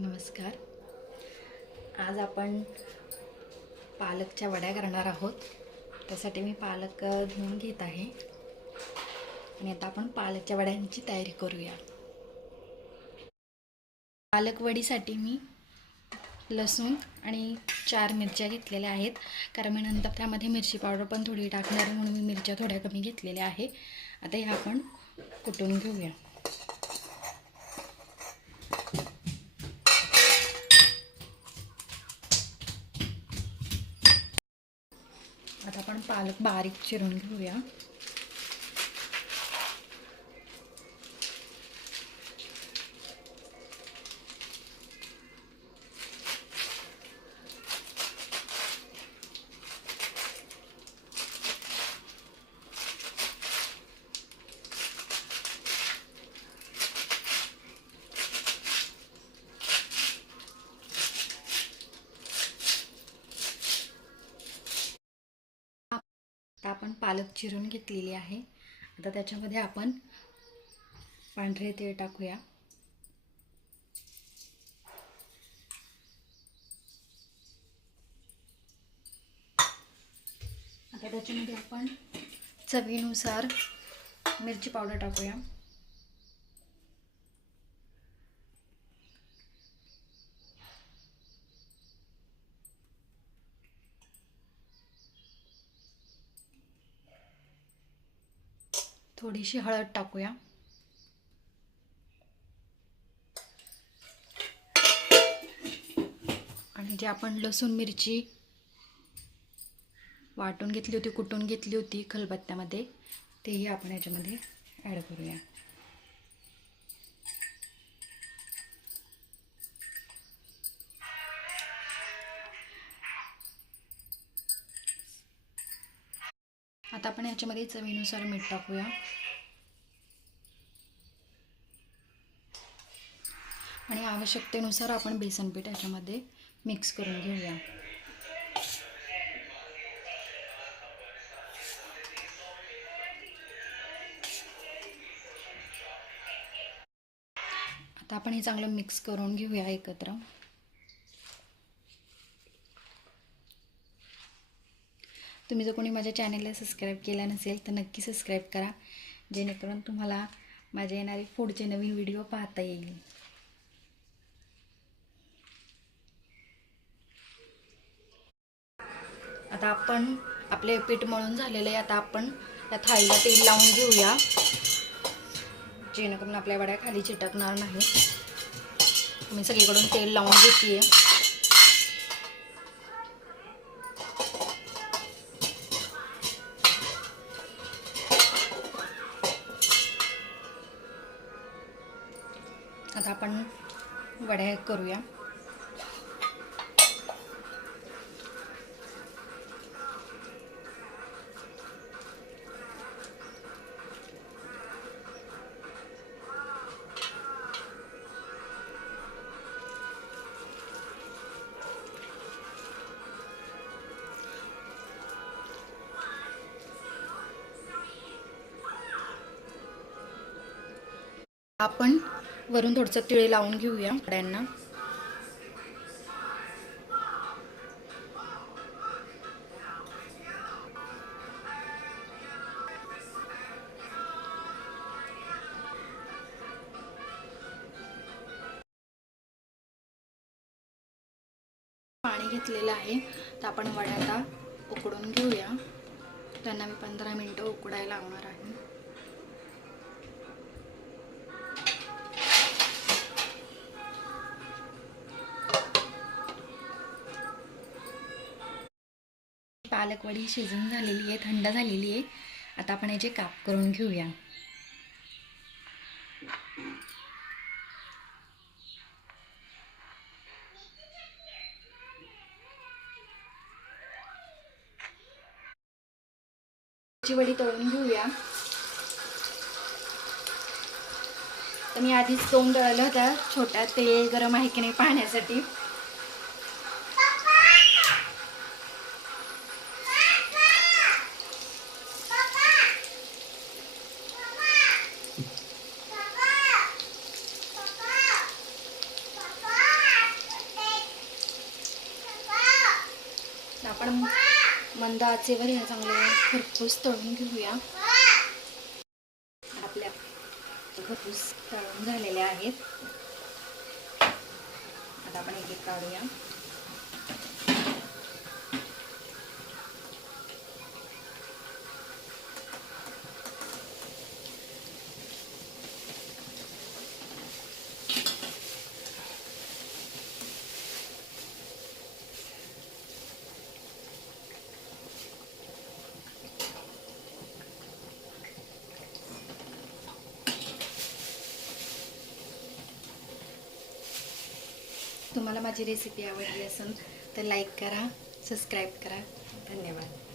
नमस्कार. आज आपण पालकच्या वड्या करणार आहोत. त्यासाठी मी पालक धुवून घेत आहे. आणि आता आपण पालकच्या वड्यांची तयारी करूया. पालक वडीसाठी मी लसूण आणि चार मिरच्या घेतलेल्या आहेत. कारण मी नंतर त्यामध्ये मिरची पावडर पण थोडी टाकणार आहे म्हणून मी मिरच्या थोड्या कमी घेतलेल्या आहे. आता ह्या आपण कुटून घेऊया. पालक बारीक चिरून घेऊया. आता आपण पालक चिरून घेतलेली आहे. आता त्याच्यामध्ये आपण पांढरे तेल टाकूया. आता त्याच्यामध्ये आपण चवीनुसार मिरची पावडर टाकूया. थोडीशी हळद टाकूया. आणि जे आपण लसूण मिरची वाटून घेतली होती कुटून घेतली होती खलबत्त्यामध्ये तेही आपण याच्यामध्ये ॲड करूया. आता आपण याच्यामध्ये चवीनुसार मीठ टाकूया. आणि आवश्यकतेनुसार आपण बेसन पीठ याच्यामध्ये मिक्स करून घेऊया. आता आपण हे चांगलं मिक्स करून घेऊया एकत्र. तुम्ही जर कोणी माझ्या चॅनलला सबस्क्राईब केला नसेल तर नक्की सबस्क्राईब करा. जेणेकरून तुम्हाला माझे येणारे पुढचे नवीन व्हिडिओ पाहता येईल. आता आपण आपले पीठ मळून झालेलं आहे. आता आपण या थाळीला तेल लावून घेऊया. जेणेकरून आपल्या वड्या खाली चिटकणार नाही. मी सगळीकडून तेल लावून घेते आता आपण वड्या करूया. आपण वरून थोडंसं तिळे लावून घेऊया वड्यांना पाणी घेतलेलं आहे. तर आपण वड्या आता उकडून घेऊया. त्यांना मी पंधरा मिनटं उकडायला लावणार आहे. पालक वडी शिजून झालेली आहे थंड झालेली आहे. आता आपण याचे काप करून घेऊया. वडी तळून घेऊया. तर मी आधीच तोंड दळलं होत्या छोट्या तेल गरम आहे की नाही पाहण्यासाठी. आपण मंद आचेवर ह्या चांगल्या खरपूस तळून घेऊया. आपल्या खरपूस तळून झालेल्या आहेत. आता आपण एक एक काढूया. तुम्हाला माझी रेसिपी आवडली असेल तर लाईक करा सबस्क्राईब करा. धन्यवाद.